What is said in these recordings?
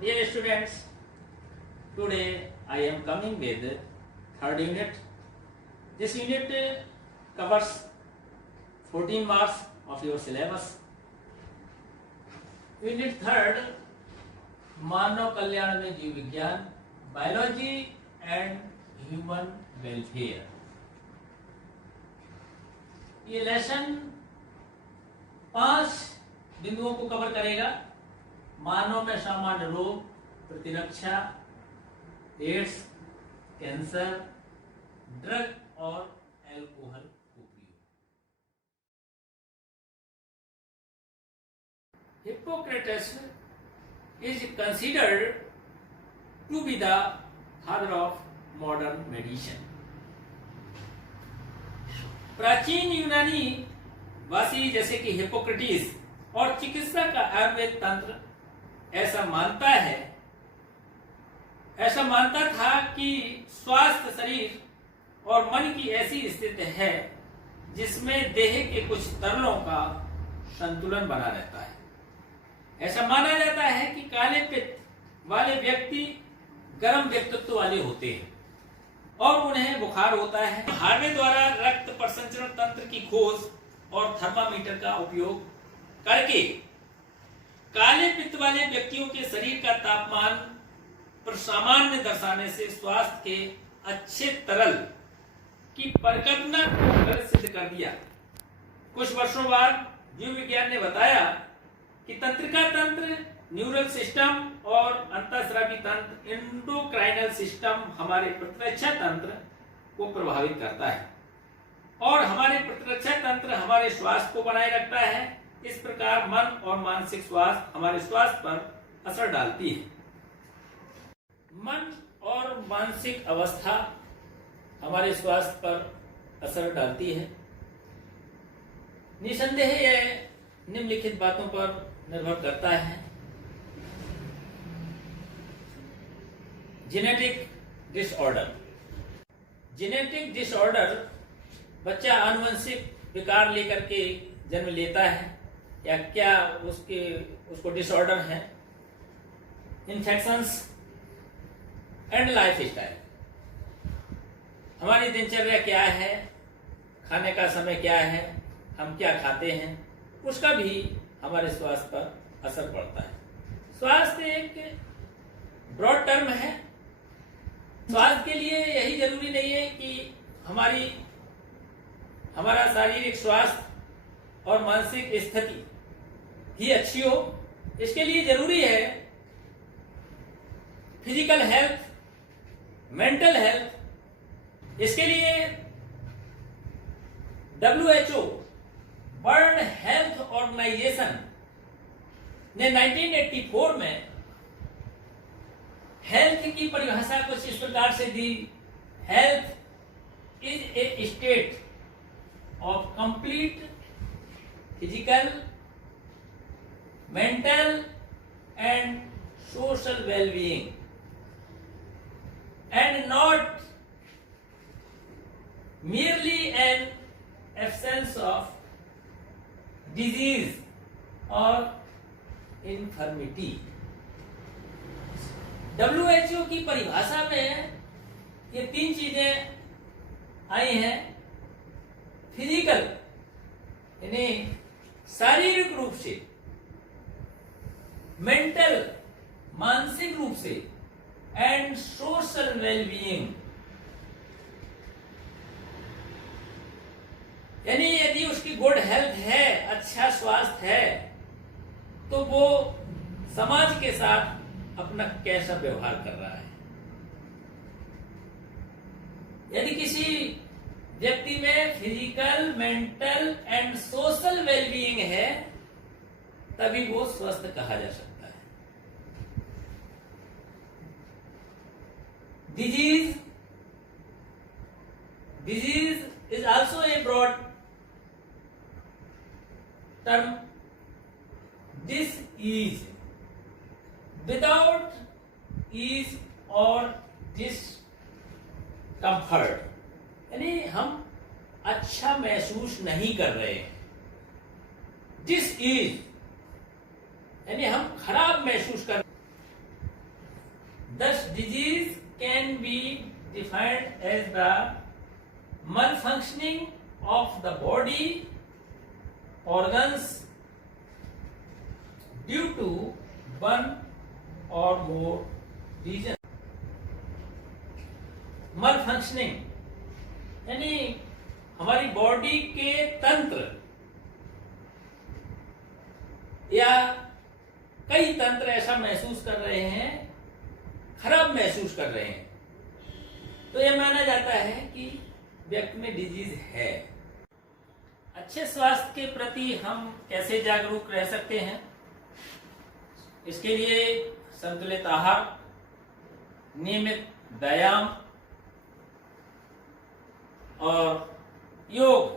dear students, today I am coming with third unit. This unit covers 14 marks of your syllabus. Unit third, मानव कल्याण में जीव विज्ञान, biology and human welfare. ये lesson 5 बिंदुओं को cover करेगा. मानव में सामान्य रोग, प्रतिरक्षा, एड्स, कैंसर, ड्रग और एल्कोहल उपयोग. Hippocrates is considered to be the father of modern medicine. प्राचीन यूनानी वासी जैसे कि हिप्पोक्रेटिस और चिकित्सा का आयुर्वेद तंत्र ऐसा मानता था कि स्वास्थ्य शरीर और मन की ऐसी स्थिति है जिसमें देह के कुछ तरलों का संतुलन बना रहता है. ऐसा माना जाता है कि काले पित्त वाले व्यक्ति गर्म व्यक्तित्व वाले होते हैं और उन्हें बुखार होता है. हार्वे द्वारा रक्त प्रसंचरण तंत्र की खोज और थर्मामीटर का उपयोग करके काले पित्त वाले व्यक्तियों के शरीर का तापमान पर सामान्य दर्शाने से स्वास्थ्य के अच्छे तरल की परिकल्पना को सिद्ध कर दिया. कुछ वर्षों बाद जीव विज्ञान ने बताया कि तंत्रिका तंत्र, न्यूरल सिस्टम और अंतःस्रावी तंत्र, एंडोक्राइनल सिस्टम हमारे प्रतिरक्षा तंत्र को प्रभावित करता है और हमारे प्रतिरक्षा तंत्र हमारे स्वास्थ्य को बनाए रखता है. इस प्रकार मन और मानसिक स्वास्थ्य हमारे स्वास्थ्य पर असर डालती है. मन और मानसिक अवस्था हमारे स्वास्थ्य पर असर डालती है. निसंदेह यह निम्नलिखित बातों पर निर्भर करता है. Genetic disorder. जेनेटिक डिसऑर्डर बच्चा आनुवंशिक विकार लेकर के जन्म लेता है या क्या उसको डिसऑर्डर है. Infections and life style. हमारी दिनचर्या क्या है, खाने का समय क्या है, हम क्या खाते हैं, उसका भी हमारे स्वास्थ्य पर असर पड़ता है. स्वास्थ्य एक ब्रॉड टर्म है. स्वास्थ्य के लिए यही जरूरी नहीं है कि हमारा शारीरिक स्वास्थ्य और मानसिक स्थिति ही अच्छी हो. इसके लिए जरूरी है फिजिकल हेल्थ, मेंटल हेल्थ. इसके लिए WHO वर्ल्ड हेल्थ ऑर्गेनाइजेशन ने 1984 में हेल्थ की परिभाषा कुछ इस प्रकार से दी. Health is a state of complete physical, mental and social wellbeing and not merely an absence of disease or infirmity. WHO की परिभाषा में ये 3 चीजें आई हैं. फिजिकल यानी शारीरिक रूप से, मेंटल मानसिक रूप से एंड सोशल वेलबीइंग. यानी यदि उसकी गुड हेल्थ है, अच्छा स्वास्थ्य है, तो वो समाज के साथ अपना कैसा व्यवहार कर रहा है. यदि किसी व्यक्ति में physical, mental and social wellbeing है तभी वो स्वस्थ कहा जा सकता है. Disease is also a broad term. This is without ease or discomfort. यानी हम अच्छा महसूस नहीं कर रहे हैं. This is यानी हम खराब महसूस कर. disease can be defined as the malfunctioning of the body organs due to one or more reason. malfunctioning यानी हमारी बॉडी के तंत्र या कई तंत्र ऐसा महसूस कर रहे हैं, खराब महसूस कर रहे हैं, तो यह माना जाता है कि व्यक्ति में डिजीज है। अच्छे स्वास्थ्य के प्रति हम कैसे जागरूक रह सकते हैं? इसके लिए संतुलित आहार, नियमित व्यायाम और योग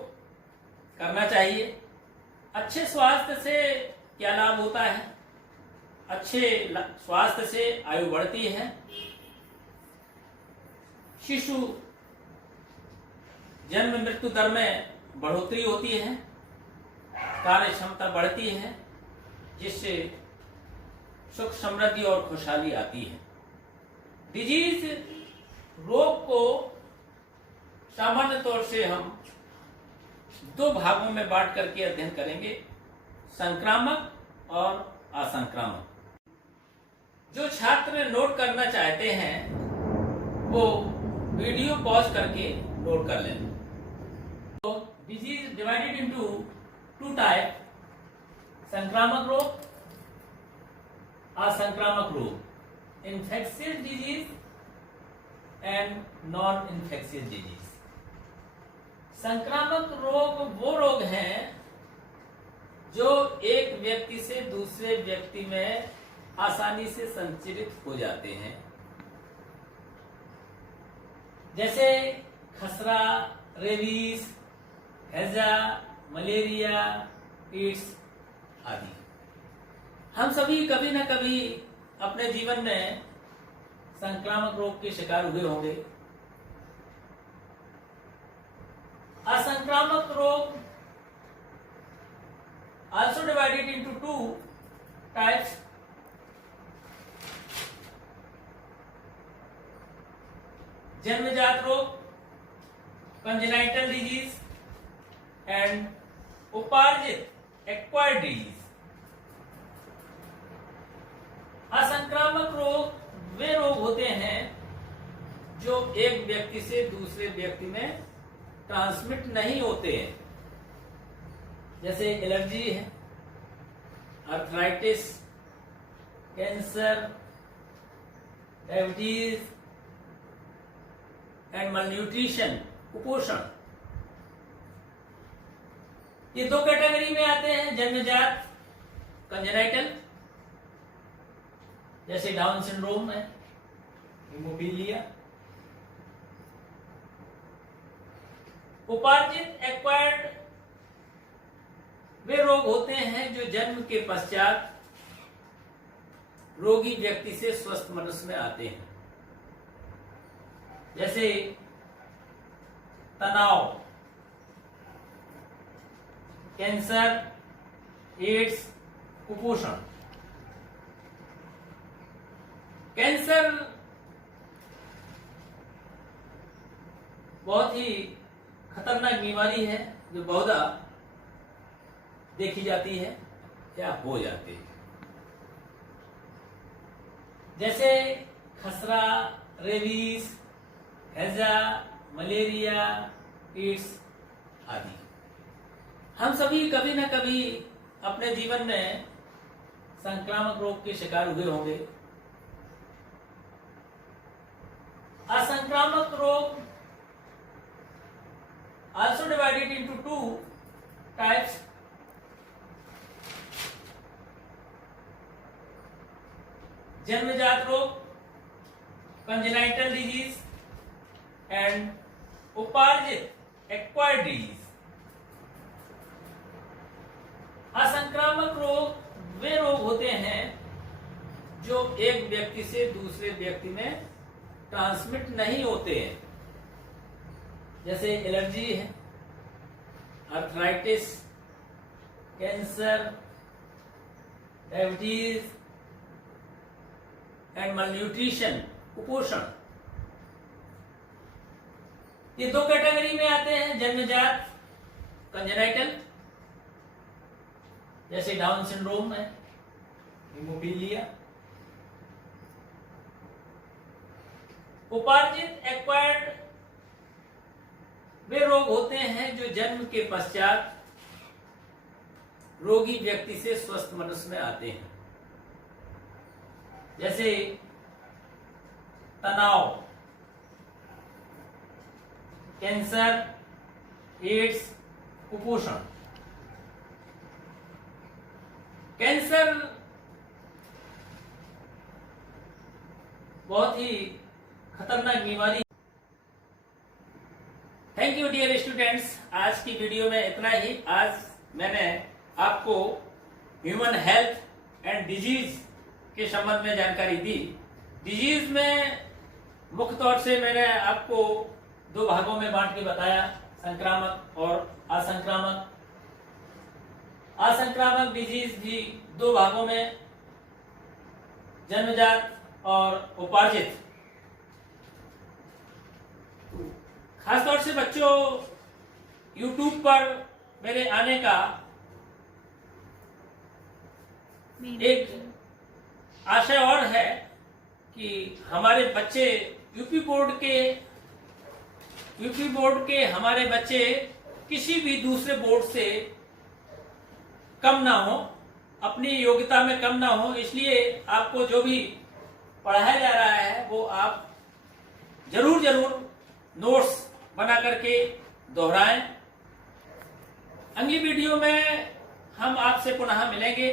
करना चाहिए। अच्छे स्वास्थ्य से क्या लाभ होता है? अच्छे स्वास्थ्य से आयु बढ़ती है, शिशु जन्म मृत्यु दर में बढ़ोतरी होती है, कार्य क्षमता बढ़ती है, जिससे सुख समृद्धि और खुशहाली आती है। डिजीज रोग को सामान्य तौर से हम दो भागों में बांट करके अध्ययन करेंगे, संक्रामक और असंक्रामक। जो छात्र नोट करना चाहते हैं वो वीडियो पॉज करके नोट कर लें। तो disease divided into two type, संक्रामक रोग, असंक्रामक रोग, infectious disease and non infectious disease. संक्रामक रोग वो रोग हैं जो एक व्यक्ति से दूसरे व्यक्ति में आसानी से संचरित हो जाते हैं, जैसे खसरा, रेबीज, हैजा, मलेरिया, एड्स आदि। हम सभी कभी न कभी अपने जीवन में संक्रामक रोग के शिकार हुए होंगे। असंक्रामक रोग also divided into two types, जन्मजात रोग, congenital disease and उपार्जित, acquired disease। असंक्रामक रोग वे रोग होते हैं जो एक व्यक्ति से दूसरे व्यक्ति में ट्रांसमिट नहीं होते हैं, जैसे एलर्जी है, arthritis, cancer, diabetes and malnutrition, कुपोषण। ये दो कैटेगरी में आते हैं, जन्मजात, कंजेनाइटल, जैसे डाउन सिंड्रोम है, हीमोफीलिया। उपार्जित, एक्वायर्ड वे रोग होते हैं जो जन्म के पश्चात रोगी व्यक्ति से स्वस्थ मनुष्य में आते हैं, जैसे तनाव, कैंसर, एड्स, कुपोषण। कैंसर बहुत ही खतरनाक बीमारी है जो बहुधा देखी जाती है या हो जाती है, जैसे खसरा, रेबीज, हैजा, मलेरिया, एड्स आदि। हम सभी कभी न कभी अपने जीवन में संक्रामक रोग के शिकार हुए होंगे। असंक्रामक रोग also divided into two types, जन्मजात रोग, congenital disease and उपार्जित, acquired disease। असंक्रामक रोग वे रोग होते हैं जो एक व्यक्ति से दूसरे व्यक्ति में ट्रांसमिट नहीं होते हैं, जैसे एलर्जी है, arthritis, cancer, diabetes and malnutrition, कुपोषण, ये दो कैटेगरी में आते हैं, जन्मजात कंजेनाइटल जैसे डाउन सिंड्रोम है, हीमोफीलिया, उपार्जित एक्वायर्ड वे रोग होते हैं जो जन्म के पश्चात रोगी व्यक्ति से स्वस्थ मनुष्य में आते हैं, जैसे तनाव, कैंसर, एड्स, कुपोषण। कैंसर बहुत ही खतरनाक बीमारी। थैंक यू डियर स्टूडेंट्स, आज की वीडियो में इतना ही। आज मैंने आपको ह्यूमन हेल्थ एंड डिजीज के संबंध में जानकारी दी। डिजीज में मुख्य तौर से मैंने आपको दो भागों में बांट के बताया, संक्रामक और असंक्रामक। असंक्रामक डिजीज भी दो भागों में, जन्मजात और उपार्जित। खासतौर से बच्चों, YouTube पर मेरे आने का एक आशय और है कि हमारे बच्चे यूपी बोर्ड के हमारे बच्चे किसी भी दूसरे बोर्ड से कम ना हो, अपनी योग्यता में कम ना हो। इसलिए आपको जो भी पढ़ाया जा रहा है वो आप जरूर नोट्स बना करके दोहराएं। अगली वीडियो में हम आपसे पुनः मिलेंगे।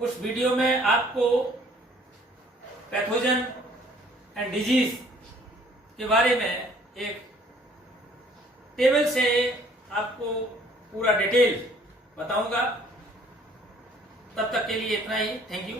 उस वीडियो में आपको पैथोजन एंड डिजीज के बारे में एक टेबल से आपको पूरा डिटेल बताऊंगा। तब तक के लिए इतना ही। Thank you.